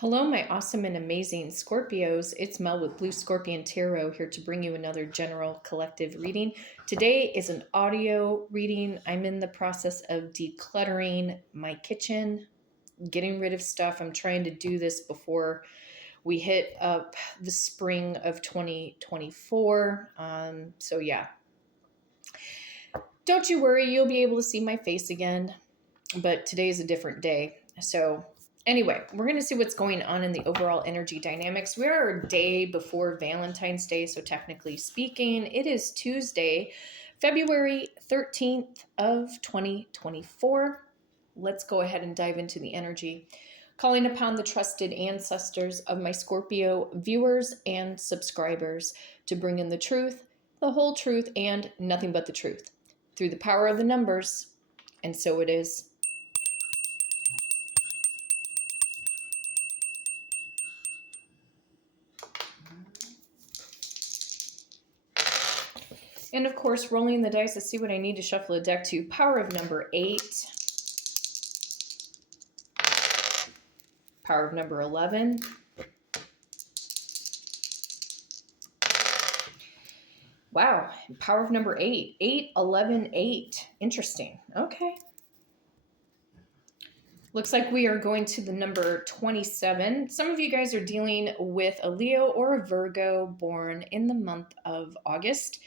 Hello, my awesome and amazing Scorpios. It's Mel with Blue Scorpion Tarot here to bring you another general collective reading. Today is an audio reading. I'm in the process of decluttering my kitchen, getting rid of stuff. I'm trying to do this before we hit up the spring of 2024. So, yeah. Don't you worry, you'll be able to see my face again, but today is a different day. So, anyway, we're going to see what's going on in the overall energy dynamics. We are a day before Valentine's Day, so technically speaking, it is Tuesday, February 13th of 2024. Let's go ahead and dive into the energy. Calling upon the trusted ancestors of my Scorpio viewers and subscribers to bring in the truth, the whole truth, and nothing but the truth through the power of the numbers. And so it is. And of course, rolling the dice to see what I need to shuffle a deck to. Power of number 8. Power of number 11. Wow. Power of number 8. 8, 11, 8. Interesting. Okay. Looks like we are going to the number 27. Some of you guys are dealing with a Leo or a Virgo born in the month of August.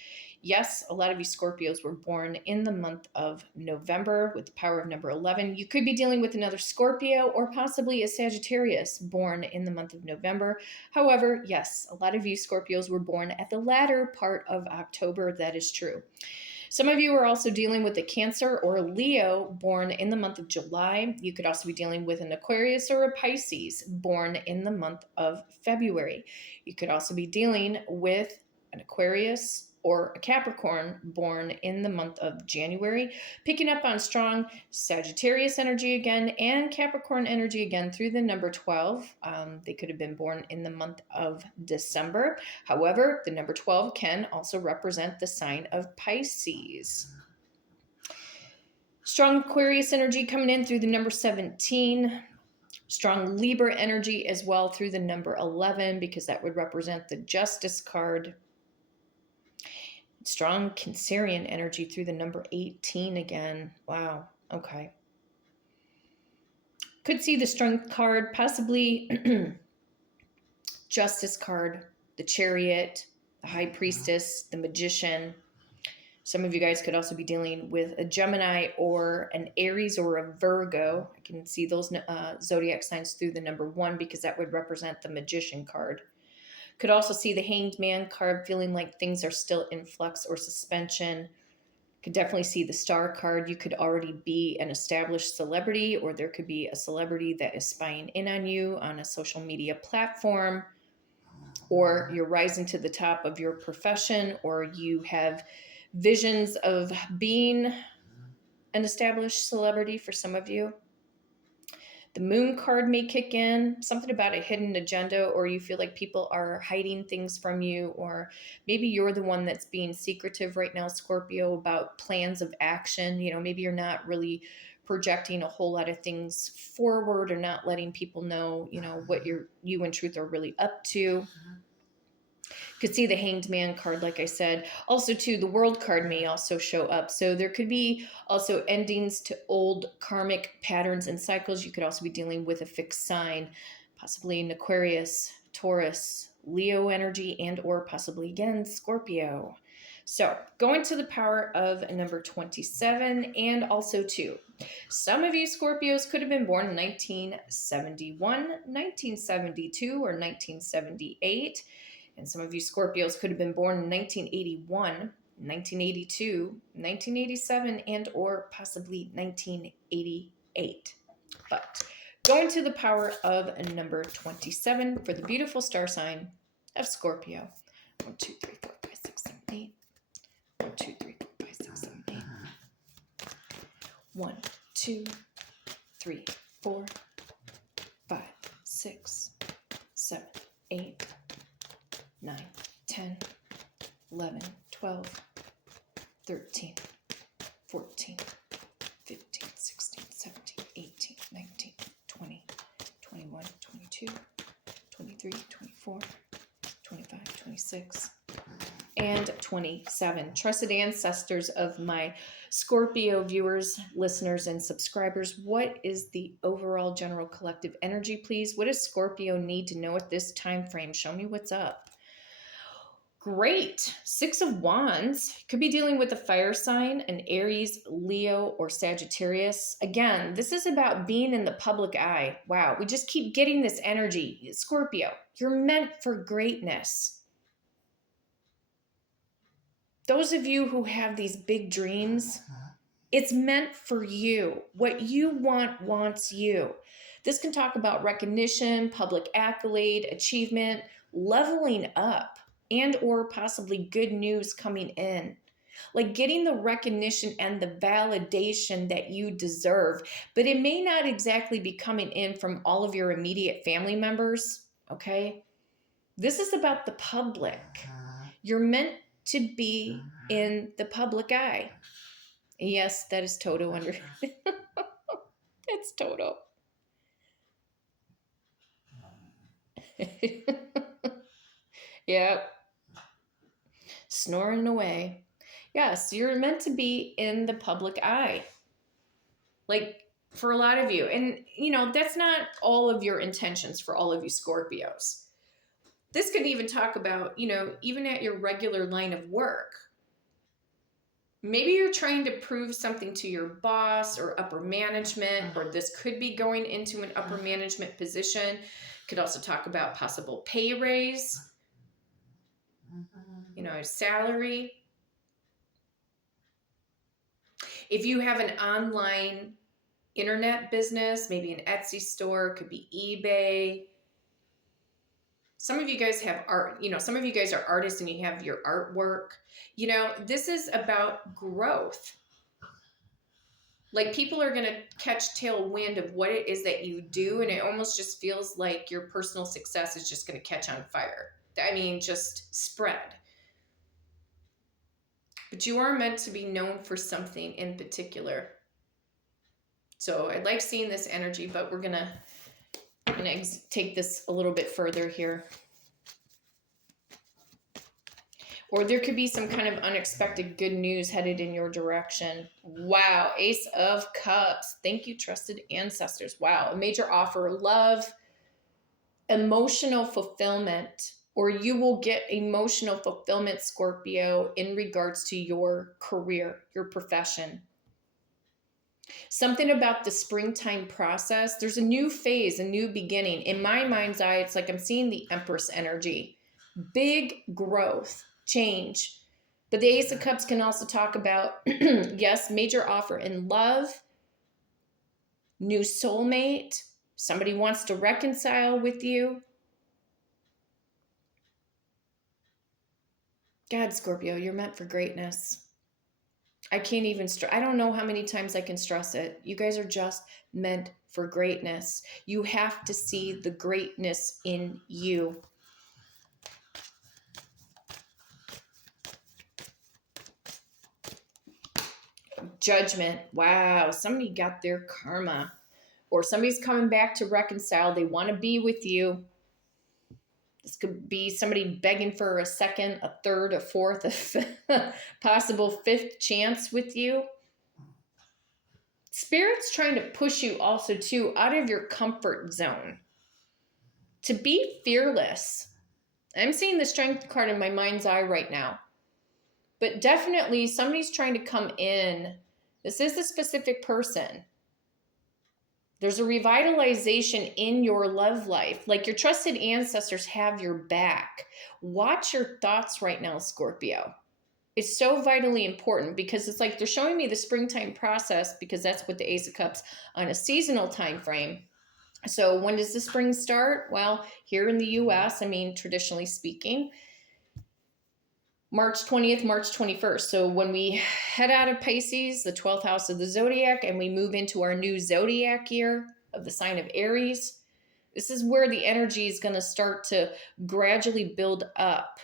Yes, a lot of you Scorpios were born in the month of November with the power of number 11. You could be dealing with another Scorpio or possibly a Sagittarius born in the month of November. However, yes, a lot of you Scorpios were born at the latter part of October. That is true. Some of you are also dealing with a Cancer or a Leo born in the month of July. You could also be dealing with an Aquarius or a Pisces born in the month of February. You could also be dealing with an Aquarius or a Capricorn born in the month of January, picking up on strong Sagittarius energy again and Capricorn energy again through the number 12. They could have been born in the month of December. However, the number 12 can also represent the sign of Pisces. Strong Aquarius energy coming in through the number 17. Strong Libra energy as well through the number 11 because that would represent the Justice card. Strong Cancerian energy through the number 18 again. Wow. Okay. Could see the Strength card, possibly Justice card, the Chariot, the High Priestess, the Magician. Some of you guys could also be dealing with a Gemini or an Aries or a Virgo. I can see those zodiac signs through the number 1 because that would represent the Magician card. Could also see the Hanged Man card, feeling like things are still in flux or suspension. Could definitely see the Star card. You could already be an established celebrity, or there could be a celebrity that is spying in on you on a social media platform, or you're rising to the top of your profession, or you have visions of being an established celebrity for some of you. The Moon card may kick in, something about a hidden agenda, or you feel like people are hiding things from you, or maybe you're the one that's being secretive right now, Scorpio, about plans of action. Maybe you're not really projecting a whole lot of things forward or not letting people know, what you in truth are really up to. Could see the Hanged Man card, like I said. Also, too, the World card may also show up. So there could be also endings to old karmic patterns and cycles. You could also be dealing with a fixed sign, possibly an Aquarius, Taurus, Leo energy, and or possibly, again, Scorpio. So going to the power of number 27 and also 2. Some of you Scorpios could have been born in 1971, 1972, or 1978. And some of you Scorpios could have been born in 1981, 1982, 1987, and or possibly 1988. But going to the power of number 27 for the beautiful star sign of Scorpio. 1, 2, 3, 4, 5, 6, 7, 8. 1, 2, 3, 4, 5, 6, 7, 8. 1, 2, 3, 4, 5, 6, 7, 8. 9, 10, 11, 12, 13, 14, 15, 16, 17, 18, 19, 20, 21, 22, 22, 23, 24, 25, 26, and 27. Trusted ancestors of my Scorpio viewers, listeners, and subscribers, what is the overall general collective energy, please? What does Scorpio need to know at this time frame? Show me what's up. Great. 6 of Wands. Could be dealing with a fire sign, an Aries, Leo, or Sagittarius. Again, this is about being in the public eye. Wow, we just keep getting this energy. Scorpio, you're meant for greatness. Those of you who have these big dreams, it's meant for you. What you want wants you. This can talk about recognition, public accolade, achievement, leveling up, and or possibly good news coming in. Like getting the recognition and the validation that you deserve. But it may not exactly be coming in from all of your immediate family members, okay? This is about the public. You're meant to be in the public eye. Yes, that is Toto under. It's Toto. Yep. Snoring away. Yes, you're meant to be in the public eye. Like for a lot of you. And, you know, that's not all of your intentions for all of you Scorpios. This could even talk about, you know, even at your regular line of work. Maybe you're trying to prove something to your boss or upper management, or this could be going into an upper management position. Could also talk about possible pay raise, you know, salary. If you have an online internet business, maybe an Etsy store, could be eBay. Some of you guys have art, you know, some of you guys are artists and you have your artwork. You know, this is about growth. Like people are going to catch tailwind of what it is that you do. And it almost just feels like your personal success is just going to catch on fire. I mean, just spread. But you are meant to be known for something in particular. So I like seeing this energy, but we're going to take this a little bit further here. Or there could be some kind of unexpected good news headed in your direction. Wow, Ace of Cups. Thank you, trusted ancestors. Wow, a major offer, love, emotional fulfillment, or you will get emotional fulfillment, Scorpio, in regards to your career, your profession. Something about the springtime process. There's a new phase, a new beginning. In my mind's eye, it's like I'm seeing the Empress energy. Big growth, change. But the Ace of Cups can also talk about, yes, major offer in love, new soulmate, somebody wants to reconcile with you. God, Scorpio, you're meant for greatness. I can't even I don't know how many times I can stress it. You guys are just meant for greatness. You have to see the greatness in you. Judgment. Wow, somebody got their karma. Or somebody's coming back to reconcile. They want to be with you. This could be somebody begging for a second, a third, a fourth, a fifth, possible fifth chance with you. Spirit's trying to push you also too out of your comfort zone. To be fearless. I'm seeing the Strength card in my mind's eye right now. But definitely somebody's trying to come in. This is a specific person. There's a revitalization in your love life. Like your trusted ancestors have your back. Watch your thoughts right now, Scorpio. It's so vitally important because it's like they're showing me the springtime process because that's what the Ace of Cups on a seasonal time frame. So when does the spring start? Well, here in the US, I mean, traditionally speaking, March 20th, March 21st. So when we head out of Pisces, the 12th house of the Zodiac, and we move into our new Zodiac year of the sign of Aries, this is where the energy is going to start to gradually build up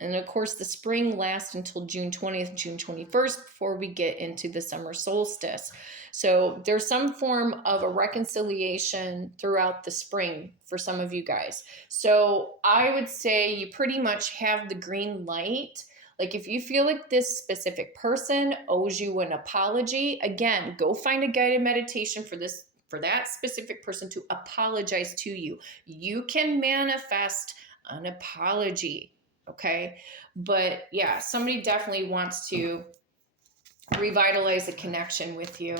And of course, the spring lasts until June 20th, June 21st before we get into the summer solstice. So there's some form of a reconciliation throughout the spring for some of you guys. So I would say you pretty much have the green light. Like if you feel like this specific person owes you an apology, again, go find a guided meditation for that specific person to apologize to you. You can manifest an apology. Okay. But yeah, somebody definitely wants to revitalize a connection with you.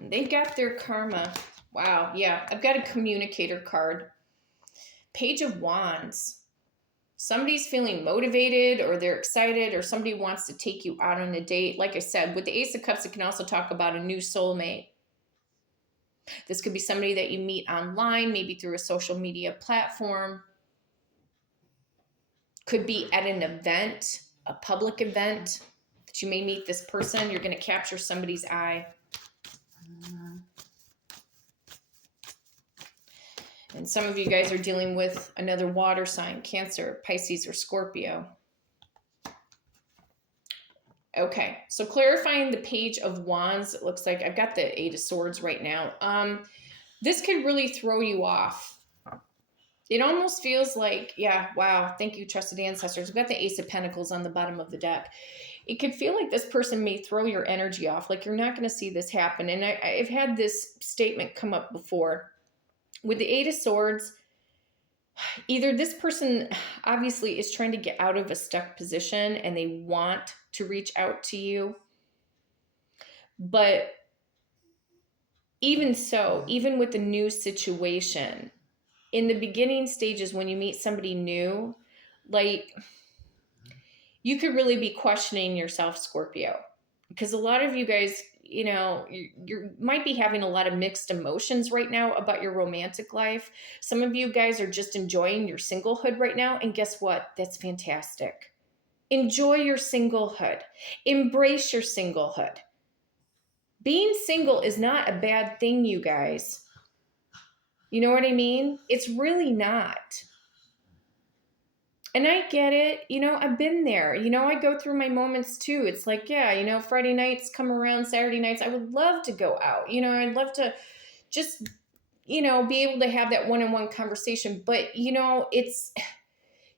They got their karma. Wow. Yeah. I've got a communicator card. Page of Wands. Somebody's feeling motivated or they're excited or somebody wants to take you out on a date. Like I said, with the Ace of Cups, it can also talk about a new soulmate. This could be somebody that you meet online, maybe through a social media platform. Could be at an event, a public event that you may meet this person. You're going to capture somebody's eye. And some of you guys are dealing with another water sign, Cancer, Pisces, or Scorpio. Okay, so clarifying the Page of Wands, it looks like I've got the Eight of Swords right now. This could really throw you off. It almost feels like, yeah, wow, thank you, trusted ancestors. We've got the Ace of Pentacles on the bottom of the deck. It could feel like this person may throw your energy off, like you're not going to see this happen. And I've had this statement come up before. With the Eight of Swords, either this person obviously is trying to get out of a stuck position and they want to reach out to you. But even so, even with the new situation, in the beginning stages when you meet somebody new, like you could really be questioning yourself, Scorpio, because a lot of you guys, you know, you might be having a lot of mixed emotions right now about your romantic life. Some of you guys are just enjoying your singlehood right now. And guess what? That's fantastic. Enjoy your singlehood. Embrace your singlehood. Being single is not a bad thing, you guys. You know what I mean? It's really not. And I get it. You know, I've been there. You know, I go through my moments too. It's like, yeah, you know, Friday nights come around, Saturday nights, I would love to go out. You know, I'd love to just, you know, be able to have that one-on-one conversation. But, you know,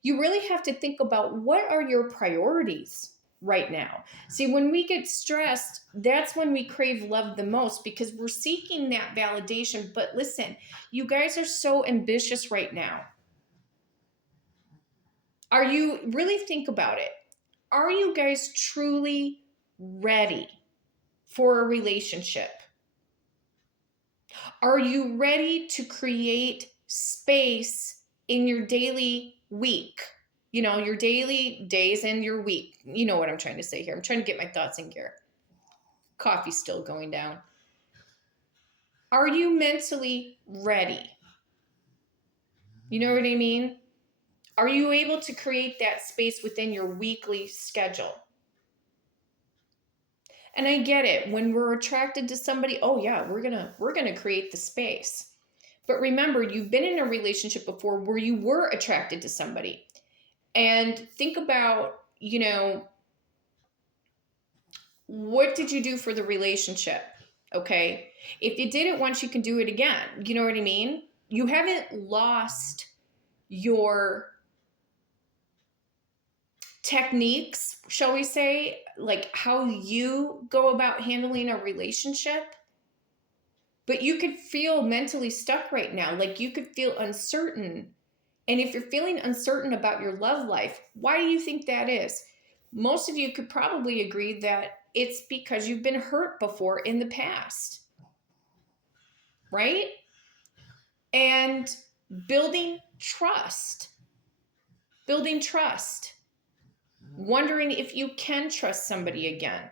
you really have to think about what are your priorities right now. See, when we get stressed, that's when we crave love the most because we're seeking that validation. But listen, you guys are so ambitious right now. Are you, really think about it. Are you guys truly ready for a relationship? Are you ready to create space in your daily week? You know, your daily days and your week. You know what I'm trying to say here. I'm trying to get my thoughts in gear. Coffee's still going down. Are you mentally ready? You know what I mean? Are you able to create that space within your weekly schedule? And I get it. When we're attracted to somebody, oh yeah, we're gonna create the space. But remember, you've been in a relationship before where you were attracted to somebody. And think about, you know, what did you do for the relationship? Okay. If you did it once, you can do it again. You know what I mean? You haven't lost your techniques, shall we say, like how you go about handling a relationship. But you could feel mentally stuck right now. Like you could feel uncertain. And if you're feeling uncertain about your love life, why do you think that is? Most of you could probably agree that it's because you've been hurt before in the past, right? And building trust, wondering if you can trust somebody again.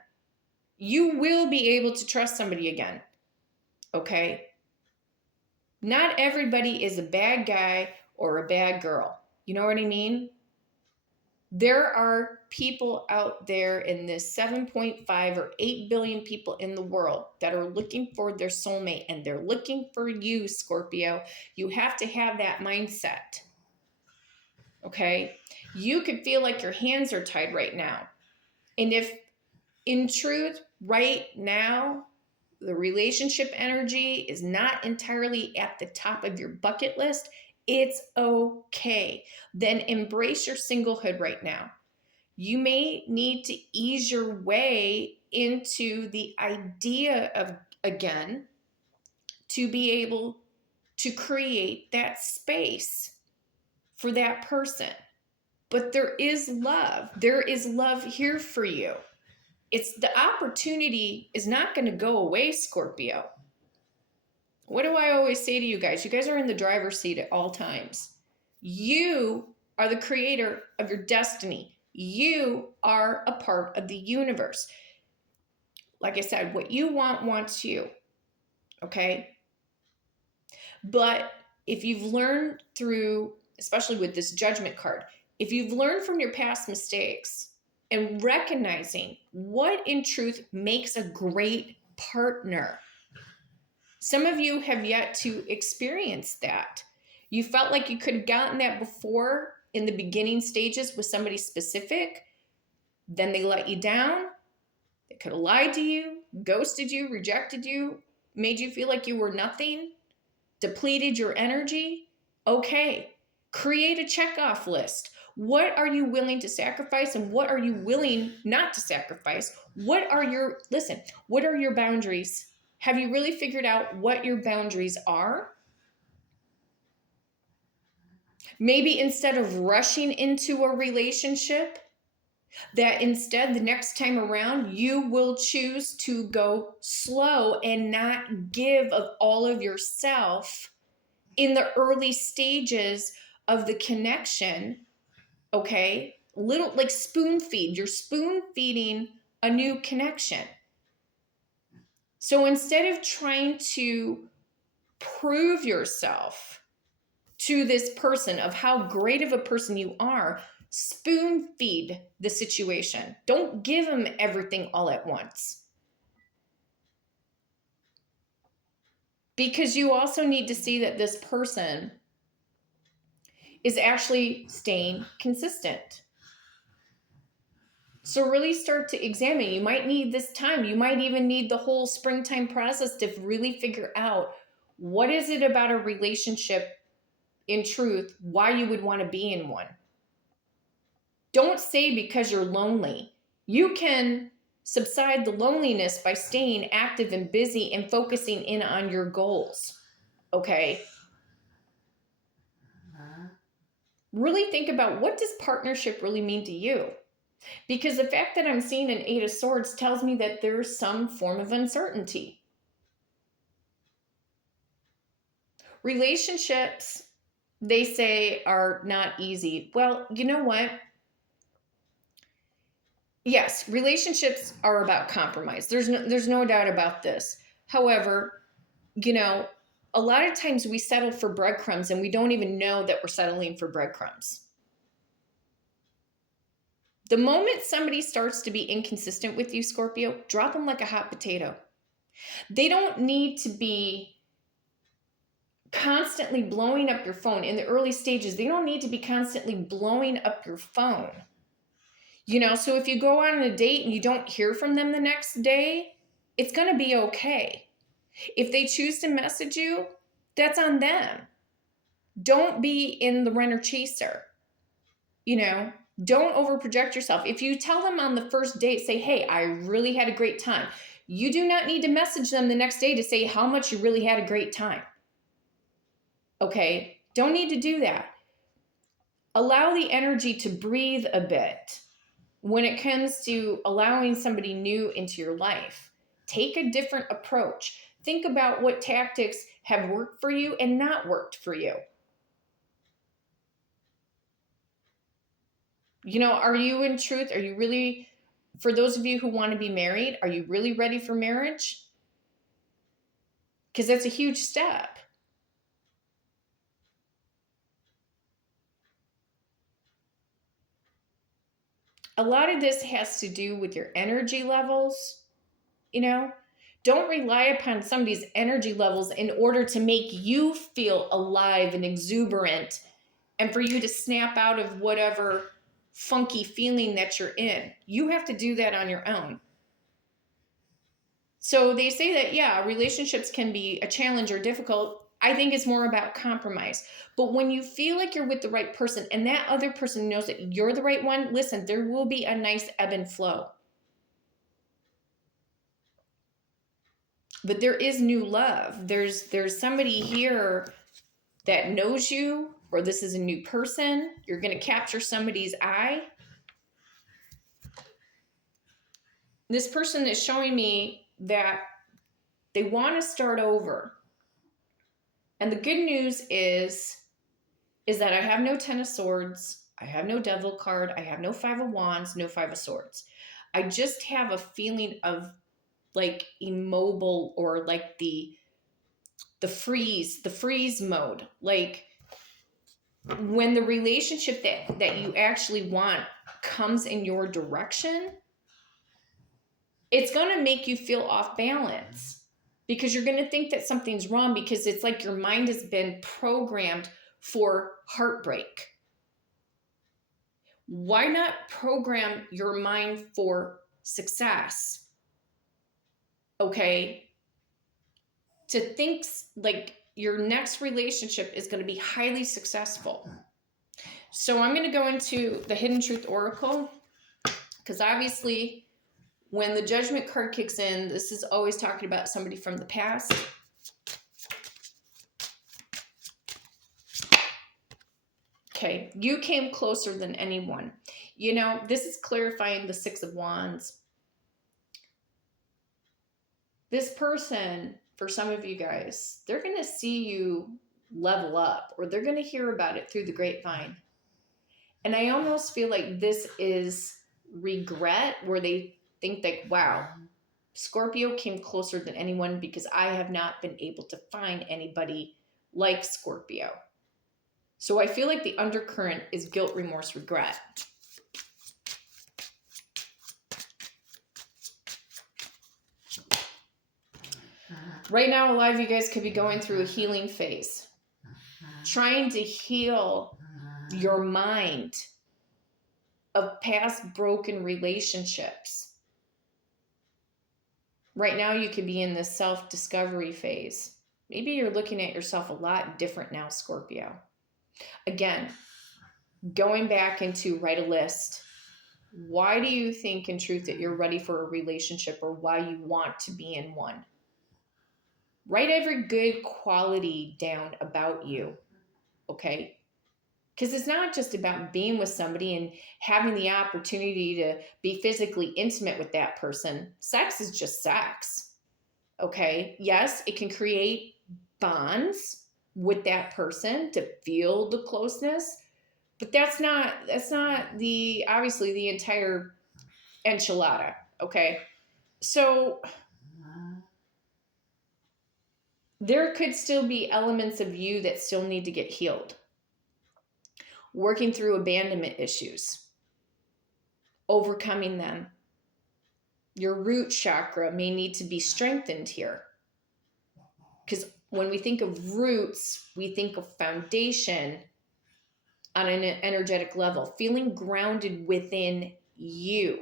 You will be able to trust somebody again, okay? Not everybody is a bad guy or a bad girl. You know what I mean? There are people out there in this 7.5 or 8 billion people in the world that are looking for their soulmate, and they're looking for you, Scorpio. You have to have that mindset. Okay? You could feel like your hands are tied right now. And if in truth, right now, the relationship energy is not entirely at the top of your bucket list, it's okay. Then embrace your singlehood right now. You may need to ease your way into the idea of, again, to be able to create that space for that person. But there is love. There is love here for you. It's the opportunity is not going to go away, Scorpio. What do I always say to you guys? You guys are in the driver's seat at all times. You are the creator of your destiny. You are a part of the universe. Like I said, what you want wants you. Okay? But if you've learned through, especially with this Judgment card, if you've learned from your past mistakes and recognizing what in truth makes a great partner, some of you have yet to experience that. You felt like you could have gotten that before in the beginning stages with somebody specific. Then they let you down. They could have lied to you, ghosted you, rejected you, made you feel like you were nothing, depleted your energy. Okay, create a checkoff list. What are you willing to sacrifice and what are you willing not to sacrifice? What are your boundaries? Have you really figured out what your boundaries are? Maybe instead of rushing into a relationship, that instead the next time around you will choose to go slow and not give of all of yourself in the early stages of the connection. Okay, little like spoon feed. You're spoon feeding a new connection. So instead of trying to prove yourself to this person of how great of a person you are, spoon feed the situation. Don't give them everything all at once. Because you also need to see that this person is actually staying consistent. So really start to examine. You might need this time. You might even need the whole springtime process to really figure out what is it about a relationship in truth, why you would want to be in one. Don't say because you're lonely. You can subside the loneliness by staying active and busy and focusing in on your goals. Okay? Really think about, what does partnership really mean to you? Because the fact that I'm seeing an 8 of Swords tells me that there's some form of uncertainty. Relationships, they say, are not easy. Well, you know what? Yes, relationships are about compromise. There's no doubt about this. However, a lot of times we settle for breadcrumbs and we don't even know that we're settling for breadcrumbs. The moment somebody starts to be inconsistent with you, Scorpio, drop them like a hot potato. They don't need to be constantly blowing up your phone in the early stages. They don't need to be constantly blowing up your phone. So if you go on a date and you don't hear from them the next day, it's going to be okay. If they choose to message you, that's on them. Don't be in the runner chaser. Don't overproject yourself. If you tell them on the first date, say, hey, I really had a great time. You do not need to message them the next day to say how much you really had a great time. Okay? Don't need to do that. Allow the energy to breathe a bit when it comes to allowing somebody new into your life. Take a different approach. Think about what tactics have worked for you and not worked for you. Are you in truth, are you really, for those of you who want to be married, are you really ready for marriage? Because that's a huge step. a lot of this has to do with your energy levels, you know? Don't rely upon somebody's energy levels in order to make you feel alive and exuberant and for you to snap out of whatever funky feeling that you're in. You have to do that on your own. So they say that, yeah, relationships can be a challenge or difficult. I think it's more about compromise. But when you feel like you're with the right person and that other person knows that you're the right one, listen, there will be a nice ebb and flow. But there is new love. There's somebody here that knows you, or this is a new person. You're going to capture somebody's eye. This person is showing me that they want to start over. And the good news is that I have no Ten of Swords, I have no Devil card, I have no Five of Wands, no Five of Swords. I just have a feeling of like immobile, or like the freeze mode. Like when the relationship that you actually want comes in your direction, it's going to make you feel off balance. Because you're going to think that something's wrong, because it's like your mind has been programmed for heartbreak. Why not program your mind for success? Okay? To think like your next relationship is going to be highly successful. So I'm going to go into the Hidden Truth Oracle, because obviously when the Judgment card kicks in, this is always talking about somebody from the past. Okay, you came closer than anyone. You know, this is clarifying the Six of Wands. This person, for some of you guys, they're going to see you level up, or they're going to hear about it through the grapevine. And I almost feel like this is regret, where they think like, wow, Scorpio came closer than anyone because I have not been able to find anybody like Scorpio. So I feel like the undercurrent is guilt, remorse, regret. Right now, a lot of you guys could be going through a healing phase, trying to heal your mind of past broken relationships. Right now, you could be in this self-discovery phase. Maybe you're looking at yourself a lot different now, Scorpio. Again, going back into write a list. Why do you think in truth that you're ready for a relationship, or why you want to be in one? Write every good quality down about you, okay? Because it's not just about being with somebody and having the opportunity to be physically intimate with that person. Sex is just sex, okay? Yes, it can create bonds with that person to feel the closeness, but that's not the, obviously, the entire enchilada, okay? So there could still be elements of you that still need to get healed. Working through abandonment issues, overcoming them. Your root chakra may need to be strengthened here. Because when we think of roots, we think of foundation on an energetic level, feeling grounded within you.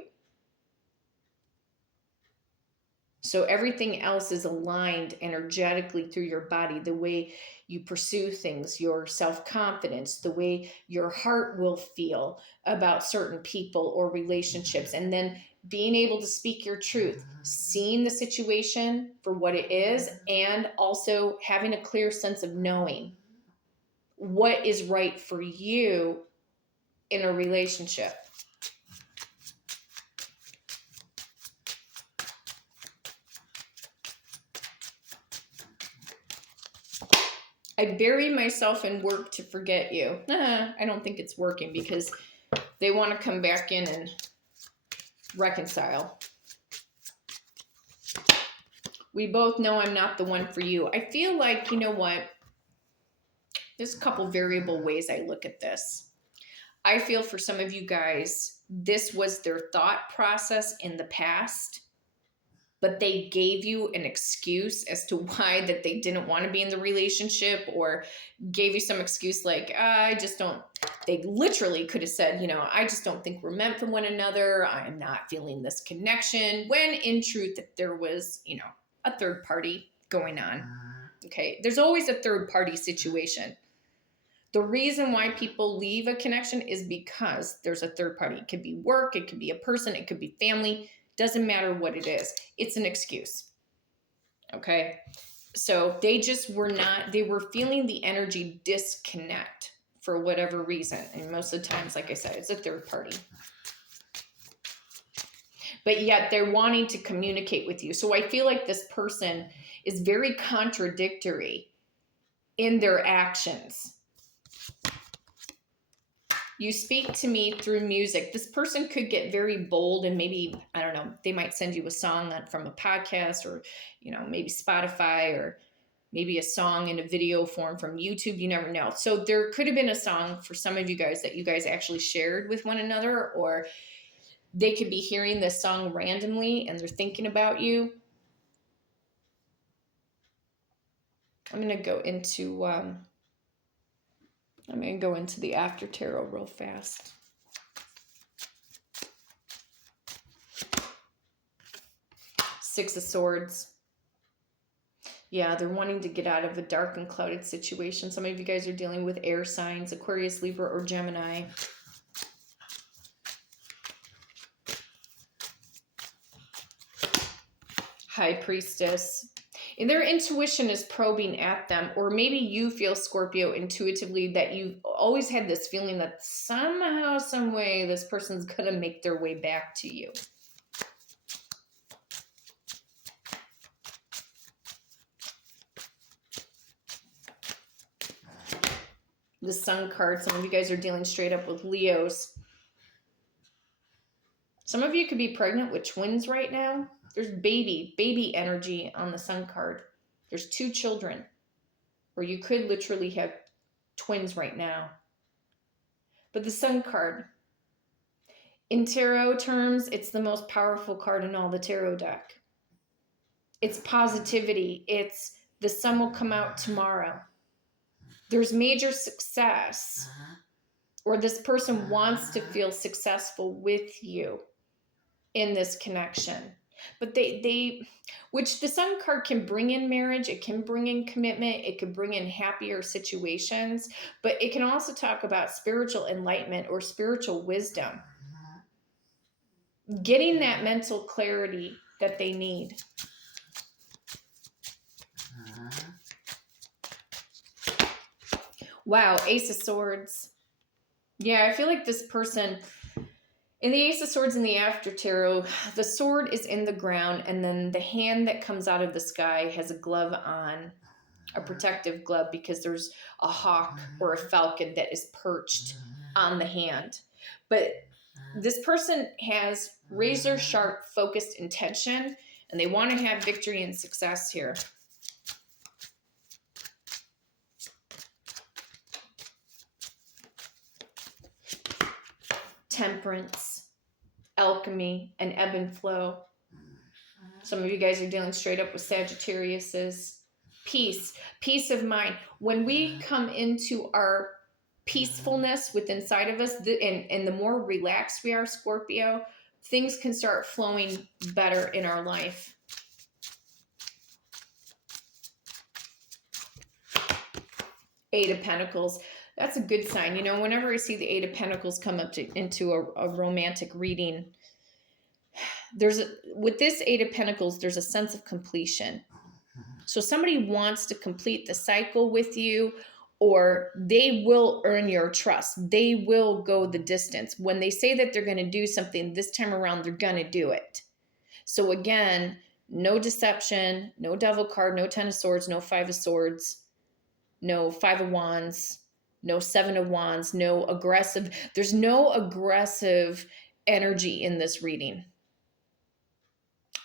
So everything else is aligned energetically through your body, the way you pursue things, your self-confidence, the way your heart will feel about certain people or relationships, and then being able to speak your truth, seeing the situation for what it is, and also having a clear sense of knowing what is right for you in a relationship. I bury myself in work to forget you. I don't think it's working, because they want to come back in and reconcile. We both know I'm not the one for you. I feel like, you know what? There's a couple variable ways I look at this. I feel for some of you guys this was their thought process in the past, but they gave you an excuse as to why that they didn't want to be in the relationship, or gave you some excuse like, I just don't, they literally could have said, I just don't think we're meant for one another. I am not feeling this connection, when in truth there was, a third party going on. Okay. There's always a third party situation. The reason why people leave a connection is because there's a third party. It could be work, it could be a person, it could be family. Doesn't matter what it is. It's an excuse. Okay. So they just were not, they were feeling the energy disconnect for whatever reason. And most of the times, like I said, it's a third party. But yet they're wanting to communicate with you. So I feel like this person is very contradictory in their actions. You speak to me through music. This person could get very bold and maybe, I don't know, they might send you a song from a podcast, or, maybe Spotify, or maybe a song in a video form from YouTube. You never know. So there could have been a song for some of you guys that you guys actually shared with one another, or they could be hearing this song randomly and they're thinking about you. I'm going to go into the after tarot real fast. Six of Swords. Yeah, they're wanting to get out of a dark and clouded situation. Some of you guys are dealing with air signs, Aquarius, Libra, or Gemini. High Priestess. And their intuition is probing at them, or maybe you feel, Scorpio, intuitively that you've always had this feeling that somehow, some way, this person's going to make their way back to you. The Sun card, some of you guys are dealing straight up with Leos. Some of you could be pregnant with twins right now. There's baby energy on the Sun card. There's 2 children, or you could literally have twins right now. But the Sun card, in tarot terms, it's the most powerful card in all the tarot deck. It's positivity. It's the sun will come out tomorrow. There's major success, or this person wants to feel successful with you in this connection. But which the Sun card can bring in marriage, it can bring in commitment, it could bring in happier situations, but it can also talk about spiritual enlightenment or spiritual wisdom. Getting that mental clarity that they need. Wow, Ace of Swords. Yeah, I feel like this person, in the Ace of Swords in the after tarot, the sword is in the ground, and then the hand that comes out of the sky has a glove on, a protective glove, because there's a hawk or a falcon that is perched on the hand. But this person has razor sharp focused intention, and they want to have victory and success here. Temperance, alchemy, and ebb and flow. Some of you guys are dealing straight up with Sagittariuses. Peace of mind. When we come into our peacefulness within inside of us, and the more relaxed we are, Scorpio, things can start flowing better in our life. Eight of Pentacles. That's a good sign. Whenever I see the Eight of Pentacles come up into a romantic reading, with this Eight of Pentacles, there's a sense of completion. So somebody wants to complete the cycle with you, or they will earn your trust. They will go the distance. When they say that they're going to do something this time around, they're going to do it. So again, no deception, no Devil card, no Ten of Swords, no Five of Swords, no Five of Wands, no Seven of Wands, no aggressive. There's no aggressive energy in this reading.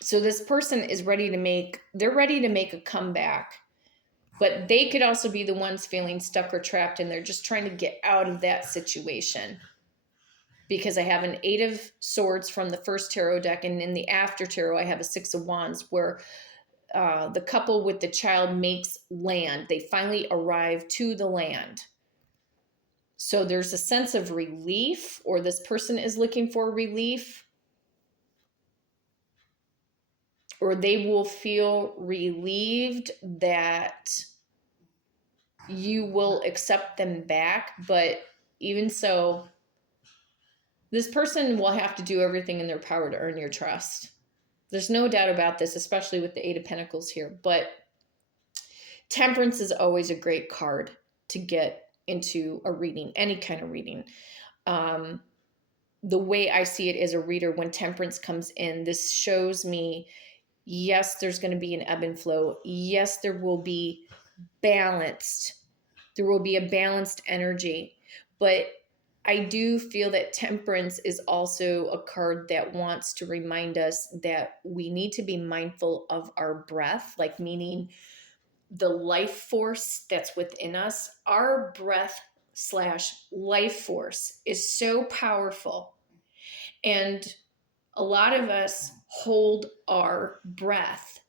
So this person is ready to make a comeback, but they could also be the ones feeling stuck or trapped, and they're just trying to get out of that situation. because I have an 8 of Swords from the first tarot deck, and in the after tarot I have a 6 of Wands, where the couple with the child makes land. They finally arrive to the land. So there's a sense of relief, or this person is looking for relief, or they will feel relieved that you will accept them back. But even so, this person will have to do everything in their power to earn your trust. There's no doubt about this, especially with the 8 of Pentacles here. But Temperance is always a great card to get into a reading, any kind of reading. The way I see it as a reader, when Temperance comes in, this shows me, yes, there's going to be an ebb and flow. Yes, there will be balanced. There will be a balanced energy. But I do feel that Temperance is also a card that wants to remind us that we need to be mindful of our breath, like meaning the life force that's within us. Our breath / life force is so powerful. And a lot of us hold our breath.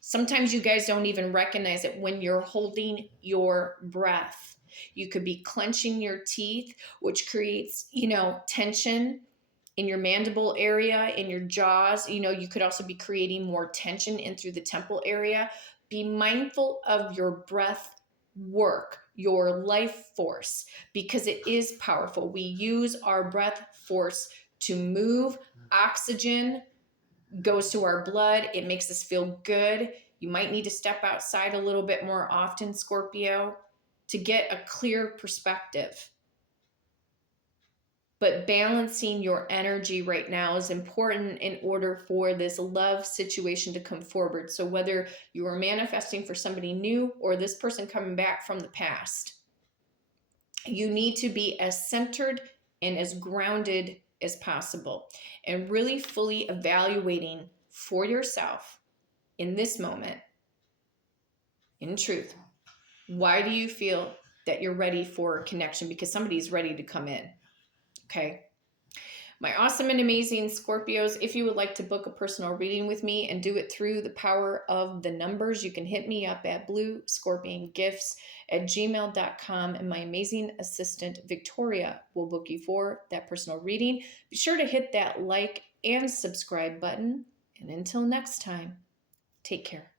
Sometimes you guys don't even recognize it when you're holding your breath. You could be clenching your teeth, which creates, tension in your mandible area, in your jaws. You could also be creating more tension in through the temple area. Be mindful of your breath work, your life force, because it is powerful. We use our breath force to move. Oxygen goes to our blood. It makes us feel good. You might need to step outside a little bit more often, Scorpio, to get a clear perspective. But balancing your energy right now is important in order for this love situation to come forward. So whether you are manifesting for somebody new or this person coming back from the past, you need to be as centered and as grounded as possible, and really fully evaluating for yourself in this moment, in truth, why do you feel that you're ready for a connection? Because somebody's ready to come in. Okay. My awesome and amazing Scorpios, if you would like to book a personal reading with me and do it through the power of the numbers, you can hit me up at bluescorpiongifts@gmail.com, and my amazing assistant Victoria will book you for that personal reading. Be sure to hit that like and subscribe button. And until next time, take care.